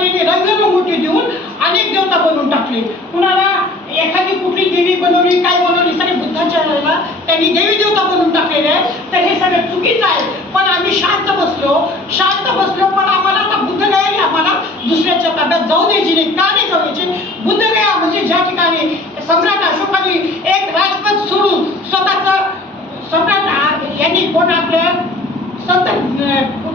लोकांनी रंगरंगोटी देऊन अनेक देवता बनवून टाकले. कुणाला एखादी कुठली देवी बनवली काय बनवली सगळे बुद्धाच्या वेळेला त्यांनी देवी देवता बनवून टाकलेले आहे तर हे सगळं चुकीचं आहे. पण आम्ही शांत बसलो. शांत बसलो पण आम्हाला आता बुद्ध गयाने आम्हाला दुसऱ्याच्या ताब्यात जाऊ द्यायची नाही का नाही जाऊ द्यायची बुद्ध गया म्हणजे ज्या ठिकाणी सम्राट अशोकाने एक राजपद सोडून स्वतःचं सम्राट यांनी कोण आपल्या संत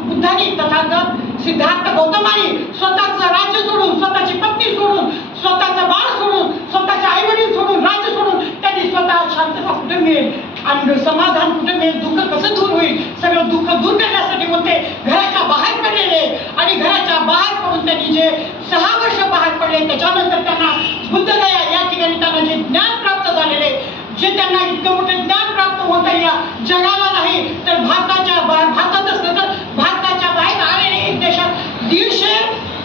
बुद्धाने तथागत सिद्धार्थ गौतमाने स्वतःचं राज्य सोडून स्वतःची पत्नी सोडून स्वतःचं बाळ सोडून स्वतःचे आई वडील सोडून राज्य सोडून त्यांनी स्वतः शांतता कुठे मिळेल? आणि समाधान कुठे मिळेल? दुःख कसं दूर होईल? सगळं दुःख दूर करण्यासाठी मग ते घराच्या बाहेर पडलेले. आणि घराच्या बाहेर पडून त्यांनी जे सहा वर्ष बाहेर पडले त्याच्यानंतर त्यांना बुद्धगया या ठिकाणी त्यांना जे ज्ञान प्राप्त झालेले जे त्यांना इतकं मोठे ज्ञान प्राप्त होता या जगाला नाही तर भारतात बाहेर भारतात असलं तर भारताच्या बाहेर अनेक देशात दीडशे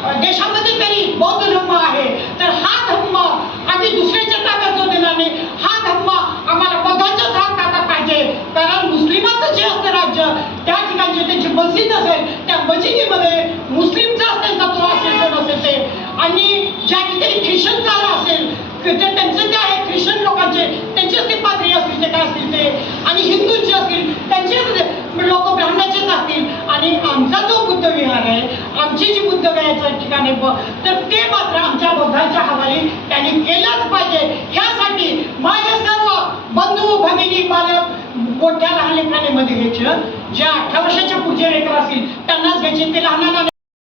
अं, देशामध्ये तरी बौद्ध धर्म आहे तर हा धर्म आम्ही दुसऱ्याच्या ताब्यात जो देणार नाही हा धर्म आम्हाला बघायचाच हा काका पाहिजे कारण मुस्लिमाचं जे असतं राज्य त्या ठिकाणी जे त्यांची मस्जिद असेल त्या मस्जिदीमध्ये मुस्लिमचा त्यांचा तो असेल तो. नसेल ते आणि ज्या ठिकाणी कार असेल त्यांचे जे आहे ख्रिश्चन लोकांचे त्यांचेच ते पाद्री असतील ते काय असतील ते. आणि हिंदूंचे असतील त्यांचेच लोक ब्राह्मणाचेच असतील. आणि आमचा जो बुद्ध विहार आहे आमची जी बुद्ध गयाचं ठिकाण आहे तर ते मात्र आमच्या बौद्धांच्या हवाली त्यांनी केलंच पाहिजे. बालक मोठ्या लहान लेकरांमध्ये घ्यायचं ज्या अठरा वर्षाच्या पुढचे लेकर असतील त्यांनाच घ्यायचे. ते लहान